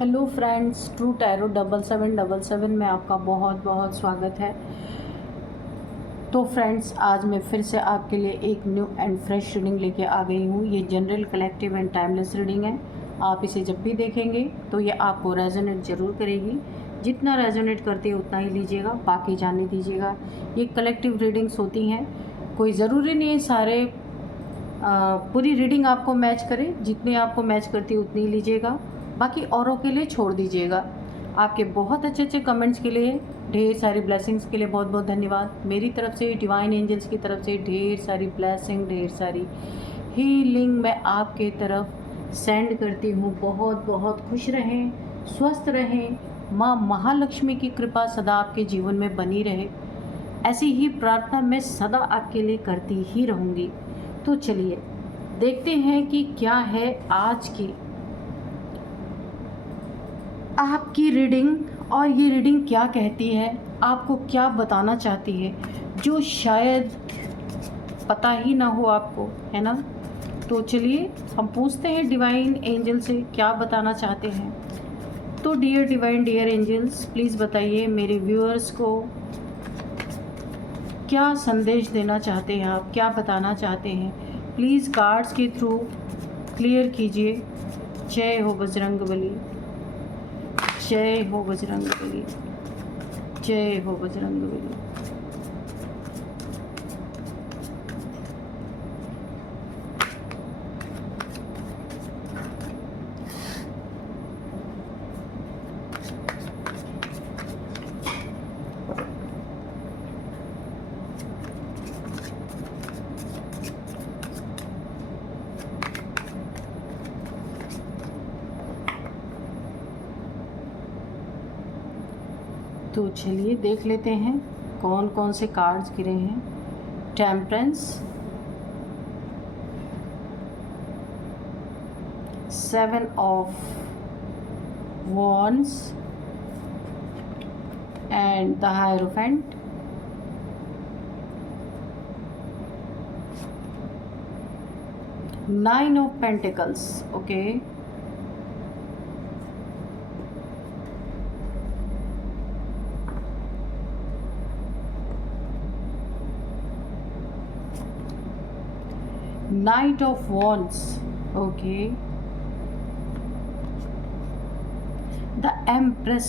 Hello friends, true tarot 7777 में आपका बहुत बहुत स्वागत है। तो फ्रेंड्स, आज मैं फिर से आपके लिए एक न्यू एंड फ्रेश रीडिंग लेके आ गई हूँ। ये general, collective and timeless reading है। आप इसे जब भी देखेंगे तो ये आपको रेजोनेट ज़रूर करेगी। जितना रेजोनेट करती है उतना ही लीजिएगा, बाकी जाने दीजिएगा। ये कलेक्टिव रीडिंग्स होती हैं, कोई ज़रूरी नहीं है सारे पूरी रीडिंग आपको मैच करे। जितनी आपको मैच करती है उतनी लीजिएगा, बाकी औरों के लिए छोड़ दीजिएगा। आपके बहुत अच्छे अच्छे कमेंट्स के लिए, ढेर सारी ब्लेसिंग्स के लिए बहुत बहुत धन्यवाद। मेरी तरफ से, डिवाइन एंजल्स की तरफ से ढेर सारी ब्लेसिंग, ढेर सारी हीलिंग मैं आपके तरफ सेंड करती हूँ। बहुत बहुत खुश रहें, स्वस्थ रहें। माँ महालक्ष्मी की कृपा सदा आपके जीवन में बनी रहे, ऐसी ही प्रार्थना मैं सदा आपके लिए करती ही रहूँगी। तो चलिए देखते हैं कि क्या है आज की आपकी रीडिंग, और ये रीडिंग क्या कहती है, आपको क्या बताना चाहती है, जो शायद पता ही ना हो आपको, है ना। तो चलिए हम पूछते हैं डिवाइन एंजल से क्या बताना चाहते हैं। तो dear divine, dear angels, please बताइए मेरे व्यूअर्स को क्या संदेश देना चाहते हैं, आप क्या बताना चाहते हैं। प्लीज़ कार्ड्स के थ्रू क्लियर कीजिए। जय हो बजरंगबली, जय हो बजरंगबली, जय हो बजरंगबली। तो चलिए देख लेते हैं कौन कौन से कार्ड्स गिरे हैं। Temperance, 7 of wands and the Hierophant, Nine of Pentacles, okay, Knight of Wands, okay, the Empress,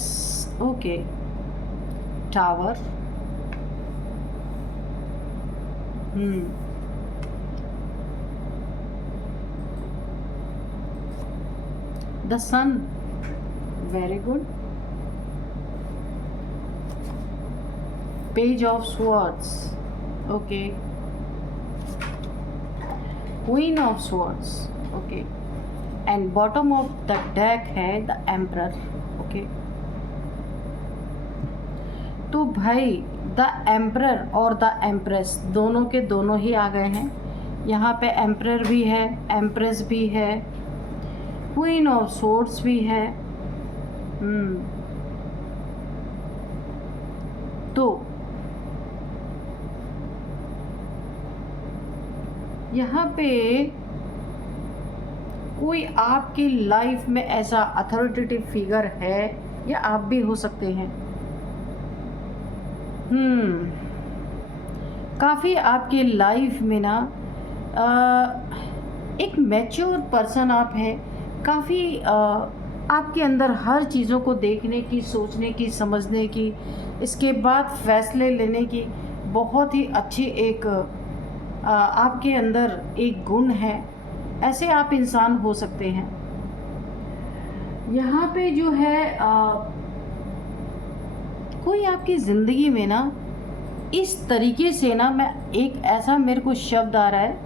okay, Tower, the Sun, very good, Page of Swords, okay, Queen of Swords, okay, and bottom of the deck है the emperor, okay. तो भाई the emperor और the empress दोनों के दोनों ही आ गए हैं। यहाँ पे एम्परर भी है, एम्प्रेस भी है, क्वीन ऑफ सोर्ड्स भी है। तो यहाँ पे कोई आपकी लाइफ में ऐसा अथॉरिटेटिव फिगर है, या आप भी हो सकते हैं। काफ़ी आपके लाइफ में ना एक मैच्योर पर्सन आप हैं। काफ़ी आपके अंदर हर चीज़ों को देखने की, सोचने की, समझने की, इसके बाद फैसले लेने की बहुत ही अच्छी एक आपके अंदर एक गुण है। ऐसे आप इंसान हो सकते हैं। यहाँ पे जो है कोई आपकी ज़िंदगी में ना इस तरीके से ना, मैं एक ऐसा मेरे को शब्द आ रहा है,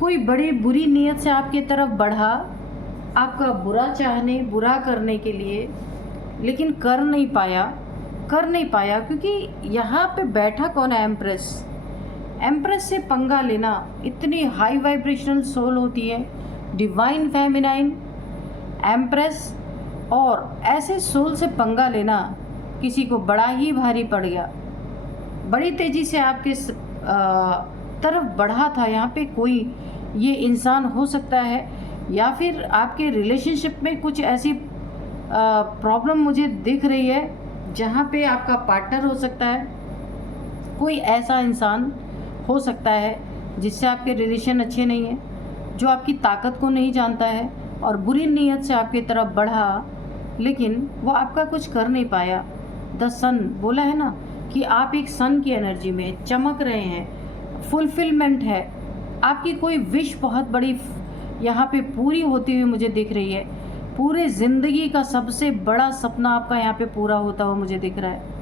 कोई बड़ी बुरी नीयत से आपकी तरफ बढ़ा, आपका बुरा चाहने, बुरा करने के लिए, लेकिन कर नहीं पाया क्योंकि यहाँ पे बैठा कौन है? एम्प्रेस से पंगा लेना, इतनी हाई वाइब्रेशनल सोल होती है डिवाइन फेमिनाइन एम्प्रेस, और ऐसे सोल से पंगा लेना किसी को बड़ा ही भारी पड़ गया। बड़ी तेज़ी से आपके तरफ बढ़ा था। यहाँ पे कोई ये इंसान हो सकता है या फिर आपके रिलेशनशिप में कुछ ऐसी प्रॉब्लम मुझे दिख रही है जहाँ पे आपका पार्टनर हो सकता है, कोई ऐसा इंसान हो सकता है जिससे आपके रिलेशन अच्छे नहीं हैं, जो आपकी ताकत को नहीं जानता है और बुरी नीयत से आपकी तरफ बढ़ा, लेकिन वो आपका कुछ कर नहीं पाया। द सन बोला है ना कि आप एक सन की एनर्जी में चमक रहे हैं, फुलफिलमेंट है, आपकी कोई विश बहुत बड़ी यहाँ पे पूरी होती हुई मुझे दिख रही है। पूरे ज़िंदगी का सबसे बड़ा सपना आपका यहाँ पे पूरा होता हुआ मुझे दिख रहा है।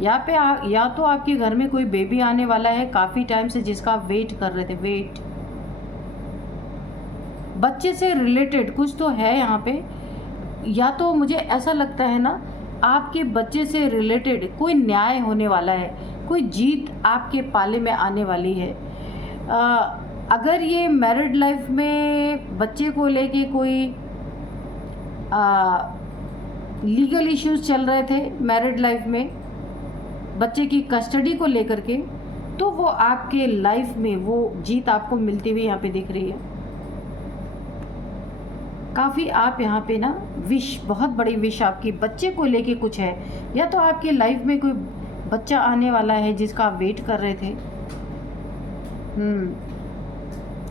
यहाँ पे या तो आपके घर में कोई बेबी आने वाला है काफ़ी टाइम से, जिसका आप वेट कर रहे थे। वेट, बच्चे से रिलेटेड कुछ तो है यहाँ पे, या तो मुझे ऐसा लगता है ना आपके बच्चे से रिलेटेड कोई न्याय होने वाला है, कोई जीत आपके पाले में आने वाली है। अगर ये मैरिड लाइफ में बच्चे को लेके कोई लीगल इश्यूज चल रहे थे मैरिड लाइफ में, बच्चे की कस्टडी को लेकर के, तो वो आपके लाइफ में वो जीत आपको मिलती हुई यहाँ पे दिख रही है। काफ़ी आप यहाँ पे ना विश, बहुत बड़ी विश आपकी बच्चे को लेके कुछ है, या तो आपके लाइफ में कोई बच्चा आने वाला है जिसका आप वेट कर रहे थे।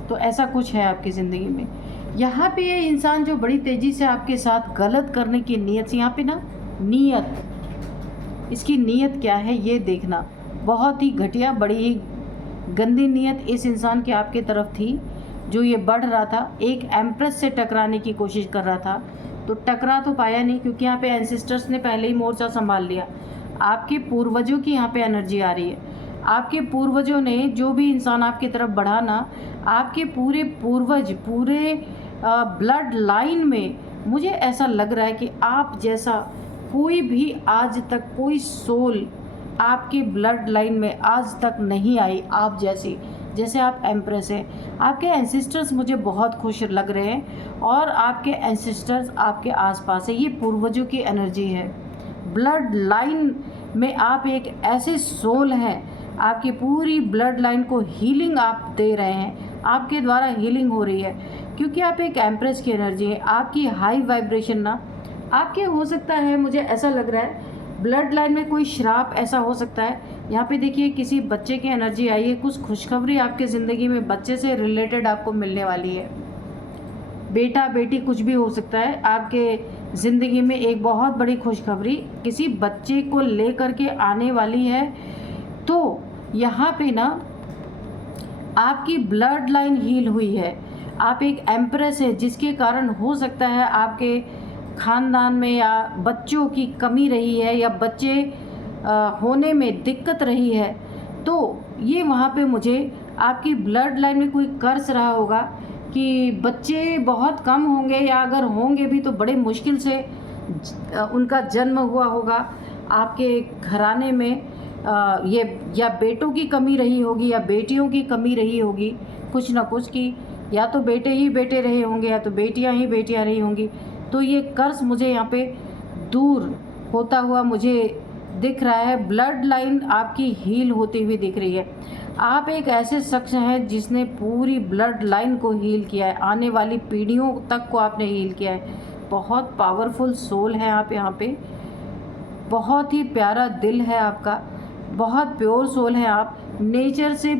तो ऐसा कुछ है आपकी ज़िंदगी में। यहाँ पे ये इंसान जो बड़ी तेज़ी से आपके साथ गलत करने की नीयत से, यहाँ पे ना नीयत, इसकी नीयत क्या है ये देखना। बहुत ही घटिया, बड़ी ही गंदी नीयत इस इंसान की आपके तरफ थी, जो ये बढ़ रहा था, एक एम्प्रेस से टकराने की कोशिश कर रहा था। तो टकरा तो पाया नहीं, क्योंकि यहाँ पे एंसेस्टर्स ने पहले ही मोर्चा संभाल लिया। आपके पूर्वजों की यहाँ पे एनर्जी आ रही है। आपके पूर्वजों ने, जो भी इंसान आपकी तरफ बढ़ा ना, आपके पूरे पूर्वज, पूरे ब्लड लाइन में मुझे ऐसा लग रहा है कि आप जैसा कोई भी आज तक, कोई सोल आपके ब्लड लाइन में आज तक नहीं आई आप जैसी, जैसे आप एम्प्रेस हैं। आपके एंसेस्टर्स मुझे बहुत खुश लग रहे हैं, और आपके एंसेस्टर्स आपके आसपास है। ये पूर्वजों की एनर्जी है। ब्लड लाइन में आप एक ऐसे सोल हैं, आपकी पूरी ब्लड लाइन को हीलिंग आप दे रहे हैं, आपके द्वारा हीलिंग हो रही है, क्योंकि आप एक एम्प्रेस की एनर्जी है। आपकी हाई वाइब्रेशन ना, आपके हो सकता है, मुझे ऐसा लग रहा है ब्लड लाइन में कोई श्राप ऐसा हो सकता है। यहाँ पे देखिए किसी बच्चे की एनर्जी आई है, कुछ खुशखबरी आपके ज़िंदगी में बच्चे से रिलेटेड आपको मिलने वाली है। बेटा बेटी कुछ भी हो सकता है, आपके ज़िंदगी में एक बहुत बड़ी खुशखबरी किसी बच्चे को लेकर के आने वाली है। तो यहाँ पे ना आपकी ब्लड लाइन हील हुई है। आप एक एम्प्रेस है, जिसके कारण हो सकता है आपके ख़ानदान में या बच्चों की कमी रही है, या बच्चे होने में दिक्कत रही है। तो ये वहाँ पे मुझे आपकी ब्लड लाइन में कोई कर्स रहा होगा कि बच्चे बहुत कम होंगे, या अगर होंगे भी तो बड़े मुश्किल से उनका जन्म हुआ होगा। आपके घराने में ये या बेटों की कमी रही होगी, या बेटियों की कमी रही होगी, कुछ ना कुछ की, या तो बेटे ही बेटे रहे होंगे, या तो बेटियां ही बेटियां रही होंगी। तो ये कर्ज मुझे यहाँ पे दूर होता हुआ मुझे दिख रहा है। ब्लड लाइन आपकी हील होती हुई दिख रही है। आप एक ऐसे शख्स हैं जिसने पूरी ब्लड लाइन को हील किया है, आने वाली पीढ़ियों तक को आपने हील किया है। बहुत पावरफुल सोल है आप यहाँ पे, बहुत ही प्यारा दिल है आपका, बहुत प्योर सोल है आप, नेचर से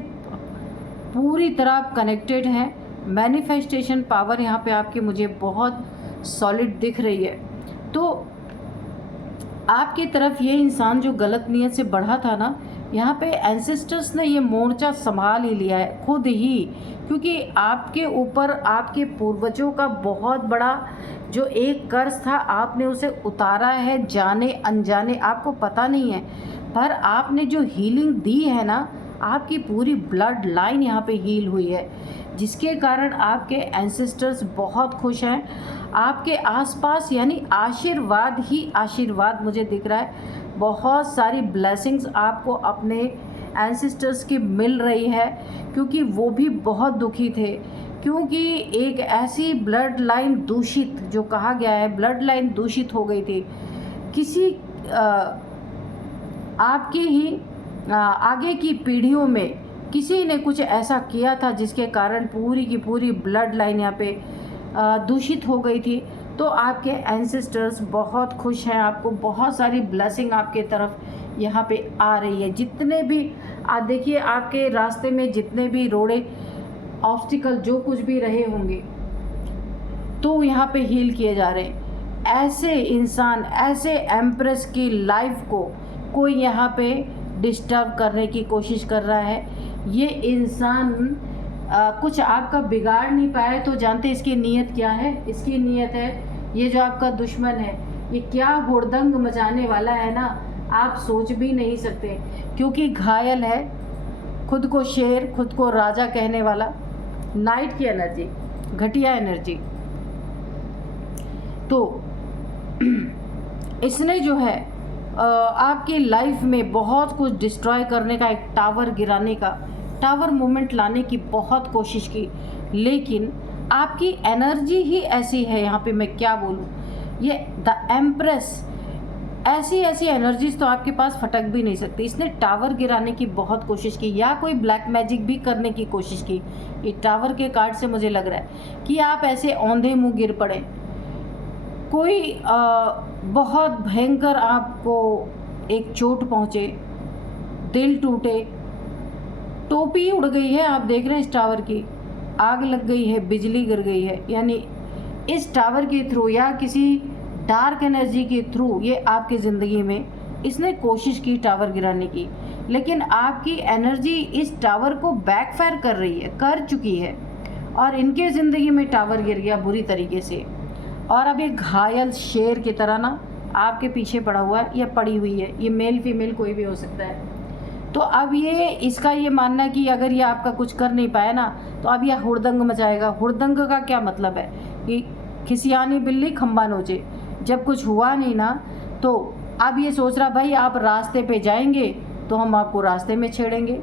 पूरी तरह कनेक्टेड हैं। मैनिफेस्टेशन पावर यहाँ पे आपकी मुझे बहुत सॉलिड दिख रही है। तो आपकी तरफ ये इंसान जो गलत नीयत से बढ़ा था ना, यहाँ पे एंसेस्टर्स ने ये मोर्चा संभाल ही लिया है खुद ही, क्योंकि आपके ऊपर आपके पूर्वजों का बहुत बड़ा जो एक कर्ज था, आपने उसे उतारा है, जाने अनजाने, आपको पता नहीं है, पर आपने जो हीलिंग दी है ना, आपकी पूरी ब्लड लाइन यहाँ पे हील हुई है, जिसके कारण आपके एंसेस्टर्स बहुत खुश हैं। आपके आसपास यानी आशीर्वाद ही आशीर्वाद मुझे दिख रहा है। बहुत सारी ब्लेसिंग्स आपको अपने एंसेस्टर्स की मिल रही है, क्योंकि वो भी बहुत दुखी थे, क्योंकि एक ऐसी ब्लड लाइन दूषित, जो कहा गया है ब्लड लाइन दूषित हो गई थी किसी आपकी ही आगे की पीढ़ियों में किसी ने कुछ ऐसा किया था, जिसके कारण पूरी की पूरी ब्लड लाइन यहाँ पे दूषित हो गई थी, तो आपके एंसेस्टर्स बहुत खुश हैं, आपको बहुत सारी ब्लेसिंग आपके तरफ यहाँ पे आ रही है। जितने भी देखिए आपके रास्ते में जितने भी रोड़े ऑब्स्टिकल जो कुछ भी रहे होंगे तो यहाँ पे हील किए जा रहे हैं। ऐसे इंसान, ऐसे एम्प्रेस की लाइफ को कोई यहाँ पे डिस्टर्ब करने की कोशिश कर रहा है। ये इंसान कुछ आपका बिगाड़ नहीं पाया, तो जानते इसकी नीयत क्या है? इसकी नीयत है, ये जो आपका दुश्मन है ये क्या हुड़दंग मचाने वाला है ना, आप सोच भी नहीं सकते। क्योंकि घायल है, खुद को शेर, खुद को राजा कहने वाला, नाइट की एनर्जी, घटिया एनर्जी। तो इसने जो है आपकी लाइफ में बहुत कुछ डिस्ट्रॉय करने का, एक टावर गिराने का, टावर मूवमेंट लाने की बहुत कोशिश की, लेकिन आपकी एनर्जी ही ऐसी है। यहाँ पे मैं क्या बोलूँ, ये द एम्प्रेस, ऐसी ऐसी एनर्जीज तो आपके पास फटक भी नहीं सकती। इसने टावर गिराने की बहुत कोशिश की, या कोई ब्लैक मैजिक भी करने की कोशिश की। ये टावर के कार्ड से मुझे लग रहा है कि आप ऐसे औंधे मुँह गिर पड़े, कोई बहुत भयंकर आपको एक चोट पहुँचे, दिल टूटे, टोपी उड़ गई है, आप देख रहे हैं इस टावर की, आग लग गई है, बिजली गिर गई है, यानी इस टावर के थ्रू या किसी डार्क एनर्जी के थ्रू ये आपकी ज़िंदगी में इसने कोशिश की टावर गिराने की। लेकिन आपकी एनर्जी इस टावर को बैकफायर कर रही है, कर चुकी है, और इनके ज़िंदगी में टावर गिर गया बुरी तरीके से। और अब ये घायल शेर की तरह ना आपके पीछे पड़ा हुआ है या पड़ी हुई है, ये मेल फीमेल कोई भी हो सकता है। तो अब ये इसका ये मानना है कि अगर ये आपका कुछ कर नहीं पाया ना, तो अब यह हुड़दंग मचाएगा। हुड़दंग का क्या मतलब है कि खिसियानी बिल्ली खंबा नोचे। जब कुछ हुआ नहीं ना, तो अब ये सोच रहा भाई आप रास्ते पे जाएंगे तो हम आपको रास्ते में छेड़ेंगे,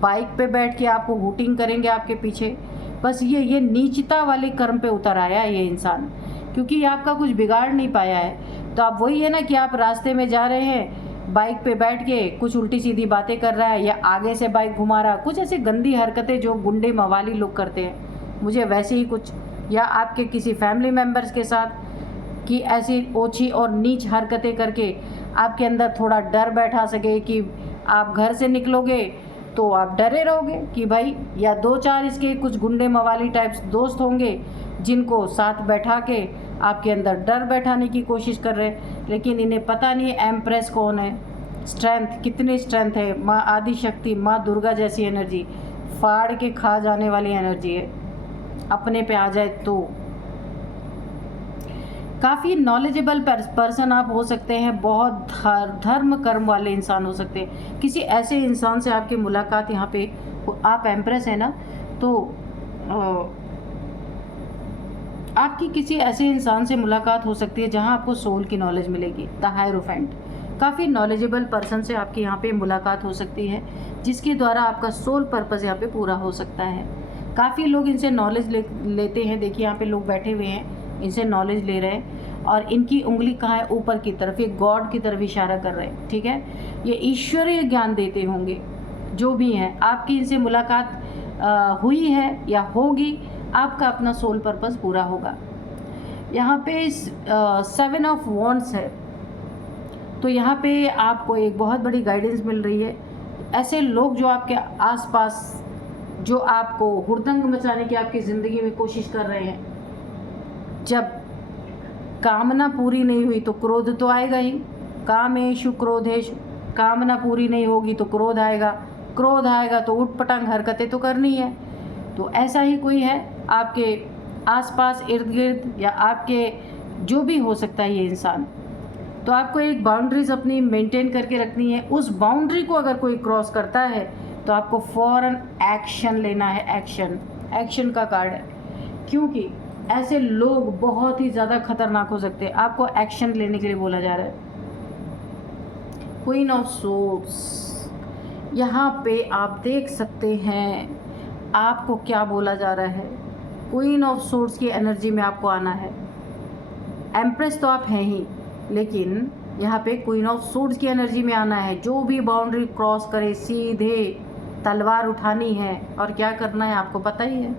बाइक पे बैठ के आपको हूटिंग करेंगे आपके पीछे। बस ये नीचता वाले कर्म पे उतर आया ये इंसान, क्योंकि ये आपका कुछ बिगाड़ नहीं पाया है। तो आप वही है ना कि आप रास्ते में जा रहे हैं, बाइक पे बैठ के कुछ उल्टी सीधी बातें कर रहा है, या आगे से बाइक घुमा रहा है, कुछ ऐसी गंदी हरकतें जो गुंडे मवाली लोग करते हैं, मुझे वैसे ही कुछ, या आपके किसी फैमिली मेम्बर्स के साथ कि ऐसी ओछी और नीच हरकतें करके आपके अंदर थोड़ा डर बैठा सके कि आप घर से निकलोगे तो आप डरे रहोगे कि भाई, या दो चार इसके कुछ गुंडे मवाली टाइप्स दोस्त होंगे जिनको साथ बैठा के आपके अंदर डर बैठाने की कोशिश कर रहे हैं। लेकिन इन्हें पता नहीं है एम्प्रेस कौन है, स्ट्रेंथ कितनी स्ट्रेंथ है, माँ आदि शक्ति, माँ दुर्गा जैसी एनर्जी, फाड़ के खा जाने वाली एनर्जी है अपने पे आ जाए तो। काफ़ी नॉलेजेबल पर्सन आप हो सकते हैं, बहुत धर्म कर्म वाले इंसान हो सकते हैं। किसी ऐसे इंसान से आपकी मुलाकात यहाँ पे, आप एम्प्रेस है ना, तो आपकी किसी ऐसे इंसान से मुलाकात हो सकती है जहाँ आपको सोल की नॉलेज मिलेगी, द हायरोफेंट। काफ़ी नॉलेजेबल पर्सन से आपकी यहाँ पे मुलाकात हो सकती है, जिसके द्वारा आपका सोल पर्पज़ यहाँ पे पूरा हो सकता है। काफ़ी लोग इनसे नॉलेज लेते हैं। देखिए यहाँ पे लोग बैठे हुए हैं, इनसे नॉलेज ले रहे हैं, और इनकी उंगली कहाँ है? ऊपर की तरफ, ये गॉड की तरफ इशारा कर रहे हैं, ठीक है। ये ईश्वरीय ज्ञान देते होंगे जो भी हैं। आपकी इनसे मुलाकात हुई है या होगी, आपका अपना सोल पर्पस पूरा होगा। यहाँ पे 7 ऑफ वॉन्ड्स है, तो यहाँ पे आपको एक बहुत बड़ी गाइडेंस मिल रही है। ऐसे लोग जो आपके आसपास, जो आपको हुड़दंग मचाने की आपकी ज़िंदगी में कोशिश कर रहे हैं, जब कामना पूरी नहीं हुई तो क्रोध तो आएगा ही। कामेषु क्रोधेषु, कामना पूरी नहीं होगी तो क्रोध आएगा, क्रोध आएगा तो उठपटांग हरकतें तो करनी है। तो ऐसा ही कोई है आपके आसपास, इर्द गिर्द, या आपके जो भी हो सकता है ये इंसान। तो आपको एक बाउंड्रीज अपनी मेंटेन करके रखनी है। उस बाउंड्री को अगर कोई क्रॉस करता है तो आपको फ़ौरन एक्शन लेना है। एक्शन का कार्ड है, क्योंकि ऐसे लोग बहुत ही ज़्यादा खतरनाक हो सकते हैं। आपको एक्शन लेने के लिए बोला जा रहा है। क्वीन ऑफ सोर्ड्स, यहाँ पे आप देख सकते हैं आपको क्या बोला जा रहा है। क्वीन ऑफ सोर्ड्स की एनर्जी में आपको आना है। एम्प्रेस तो आप हैं ही, लेकिन यहाँ पे क्वीन ऑफ सोर्ड्स की एनर्जी में आना है। जो भी बाउंड्री क्रॉस करे, सीधे तलवार उठानी है, और क्या करना है आपको पता ही है।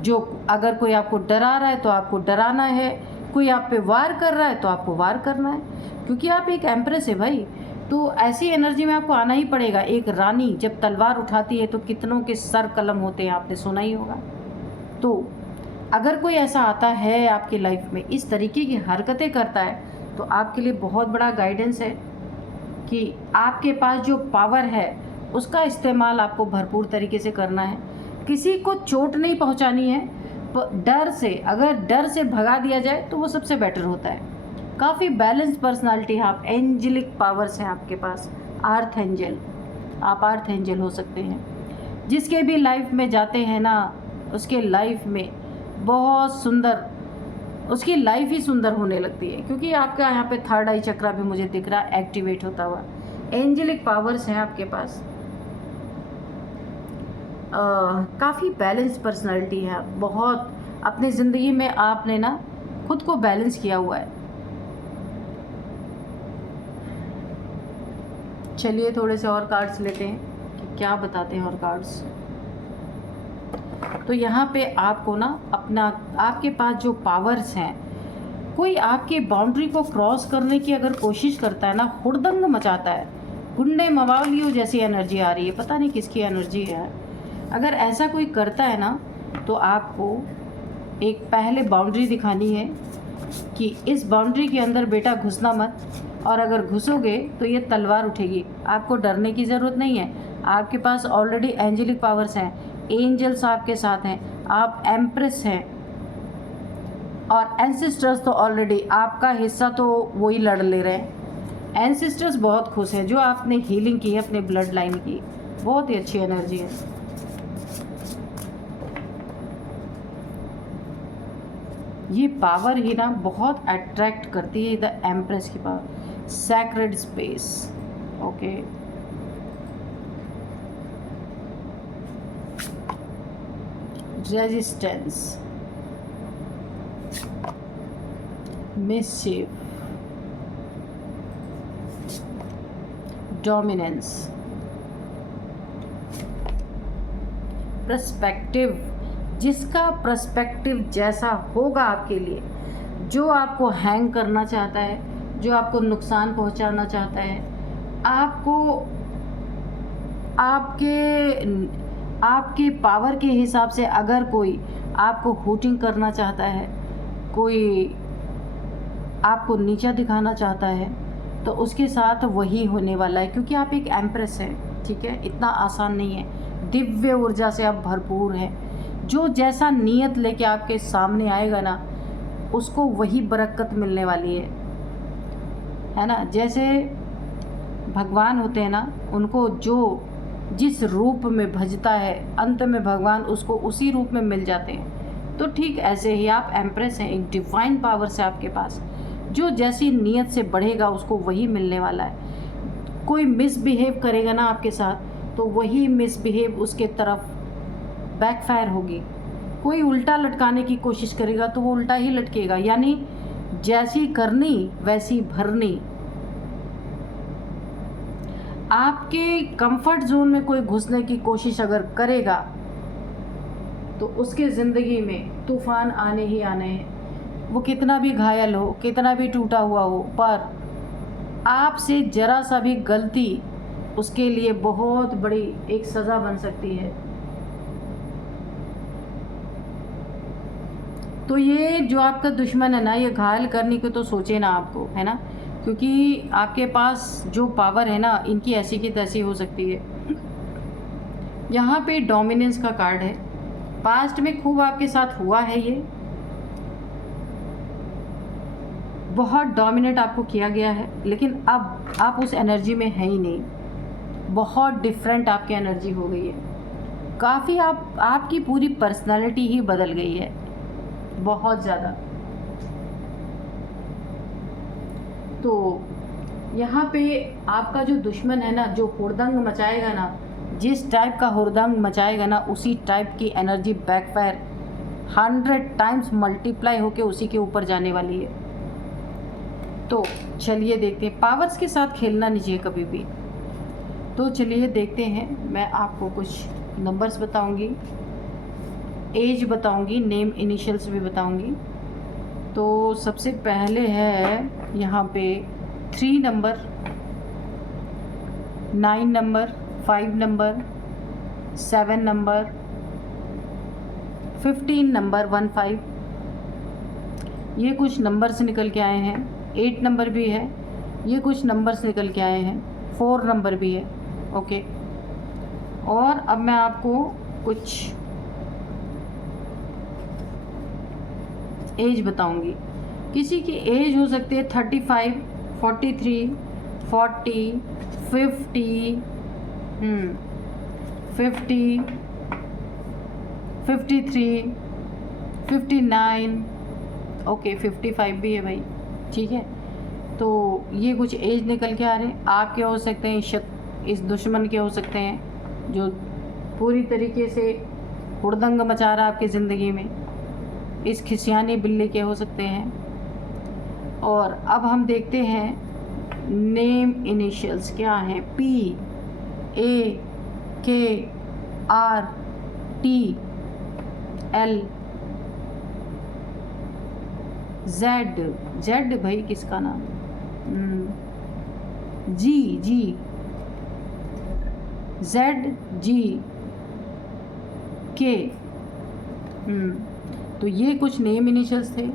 जो अगर कोई आपको डरा रहा है तो आपको डराना है, कोई आप पे वार कर रहा है तो आपको वार करना है, क्योंकि आप एक एम्प्रेस है भाई। तो ऐसी एनर्जी में आपको आना ही पड़ेगा। एक रानी जब तलवार उठाती है तो कितनों के सर कलम होते हैं, आपने सुना ही होगा। तो अगर कोई ऐसा आता है आपकी लाइफ में, इस तरीके की हरकतें करता है, तो आपके लिए बहुत बड़ा गाइडेंस है कि आपके पास जो पावर है उसका इस्तेमाल आपको भरपूर तरीके से करना है। किसी को चोट नहीं पहुंचानी है, डर से, अगर डर से भगा दिया जाए तो वो सबसे बेटर होता है। काफ़ी बैलेंस्ड पर्सनालिटी है आप, एंजेलिक पावर्स हैं आपके पास, आर्थ एंजल, आप आर्थ एंजल हो सकते हैं। जिसके भी लाइफ में जाते हैं ना, उसके लाइफ में बहुत सुंदर, उसकी लाइफ ही सुंदर होने लगती है, क्योंकि आपका यहाँ पे थर्ड आई चक्रा भी मुझे दिख रहा है एक्टिवेट होता हुआ। एंजेलिक पावर्स हैं आपके पास, काफ़ी बैलेंस पर्सनालिटी है। बहुत अपनी ज़िंदगी में आपने ना खुद को बैलेंस किया हुआ है। चलिए थोड़े से और कार्ड्स लेते हैं कि क्या बताते हैं और कार्ड्स। तो यहाँ पे आपको ना अपना, आपके पास जो पावर्स हैं, कोई आपकी बाउंड्री को क्रॉस करने की अगर कोशिश करता है ना, हुड़दंग मचाता है, गुंडे मवालियों जैसी एनर्जी आ रही है, पता नहीं किसकी एनर्जी है। अगर ऐसा कोई करता है ना, तो आपको एक पहले बाउंड्री दिखानी है कि इस बाउंड्री के अंदर बेटा घुसना मत, और अगर घुसोगे तो ये तलवार उठेगी। आपको डरने की ज़रूरत नहीं है, आपके पास ऑलरेडी एंजेलिक पावर्स हैं, एंजल्स आपके साथ हैं, आप एम्प्रेस हैं, और एंसेस्टर्स तो ऑलरेडी आपका हिस्सा तो वही लड़ ले रहे हैं। एंसेस्टर्स बहुत खुश हैं, जो आपने हीलिंग की है अपने ब्लड लाइन की, बहुत ही अच्छी एनर्जी है। ये पावर ही ना बहुत अट्रैक्ट करती है, द एम्प्रेस की power, sacred space, okay. Resistance, मिसचिफ, dominance, perspective, जिसका पर्सपेक्टिव जैसा होगा आपके लिए, जो आपको हैंग करना चाहता है, जो आपको नुकसान पहुंचाना चाहता है, आपको आपके पावर के हिसाब से अगर कोई आपको हुटिंग करना चाहता है, कोई आपको नीचा दिखाना चाहता है, तो उसके साथ वही होने वाला है, क्योंकि आप एक एम्प्रेस हैं, ठीक है। इतना आसान नहीं है, दिव्य ऊर्जा से आप भरपूर हैं। जो जैसा नियत लेके आपके सामने आएगा ना, उसको वही बरकत मिलने वाली है ना। जैसे भगवान होते हैं ना, उनको जो जिस रूप में भजता है, अंत में भगवान उसको उसी रूप में मिल जाते हैं। तो ठीक ऐसे ही आप एम्प्रेस हैं, एक डिवाइन पावर से आपके पास, जो जैसी नीयत से बढ़ेगा उसको वही मिलने वाला है। कोई मिसबिहेव करेगा ना आपके साथ, तो वही मिसबिहेव उसके तरफ बैकफायर होगी। कोई उल्टा लटकाने की कोशिश करेगा तो वो उल्टा ही लटकेगा, यानी जैसी करनी वैसी भरनी। आपके कंफर्ट जोन में कोई घुसने की कोशिश अगर करेगा तो उसके ज़िंदगी में तूफान आने ही आने हैं। वो कितना भी घायल हो, कितना भी टूटा हुआ हो, पर आपसे जरा सा भी गलती उसके लिए बहुत बड़ी एक सज़ा बन सकती है। तो ये जो आपका दुश्मन है ना, ये घायल करने को तो सोचे ना आपको, है ना, क्योंकि आपके पास जो पावर है ना, इनकी ऐसी की तैसी हो सकती है। यहाँ पे डोमिनेंस का कार्ड है, पास्ट में खूब आपके साथ हुआ है, ये बहुत डोमिनेट आपको किया गया है, लेकिन अब आप उस एनर्जी में है ही नहीं, बहुत डिफरेंट आपकी एनर्जी हो गई है। काफ़ी आपकी पूरी पर्सनालिटी ही बदल गई है, बहुत ज़्यादा। तो यहाँ पे आपका जो दुश्मन है ना, जो हुड़दंग मचाएगा ना, जिस टाइप का हुड़दंग मचाएगा ना, उसी टाइप की एनर्जी बैकफायर 100 टाइम्स मल्टीप्लाई होके उसी के ऊपर जाने वाली है। तो चलिए देखते हैं, पावर्स के साथ खेलना नहीं चाहिए कभी भी। तो चलिए देखते हैं, मैं आपको कुछ नंबर्स बताऊंगी। एज बताऊंगी, नेम इनिशियल्स भी बताऊंगी। तो सबसे पहले है यहाँ पे 3 number, 9 number, 5 number, 7 number, 15 number, 15 ये कुछ नंबर से निकल के आए हैं। 8 नंबर भी है, ये कुछ नंबर से निकल के आए हैं। 4 नंबर भी है। ओके, और अब मैं आपको कुछ एज बताऊंगी। किसी की एज हो सकती है 35, 43, 40, 50, 50, 53, 59, ओके 55 भी है भाई, ठीक है। तो ये कुछ एज निकल के आ रहे हैं। आपके हो सकते हैं, इस दुश्मन के हो सकते हैं जो पूरी तरीके से हुड़दंग मचा रहा है आपकी ज़िंदगी में। इस खिसियाने बिल्ली के हो सकते हैं। और अब हम देखते हैं नेम इनिशियल्स क्या हैं। P, A, K, R, T, L, Z भाई किसका नाम, G, Z, G, K। तो ये कुछ नेम इनिशियल्स थे।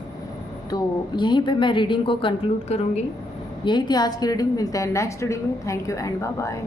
तो यहीं पे मैं रीडिंग को कंक्लूड करूँगी। यही थी आज की रीडिंग। मिलते हैं नेक्स्ट रीडिंग में। Thank you and bye bye.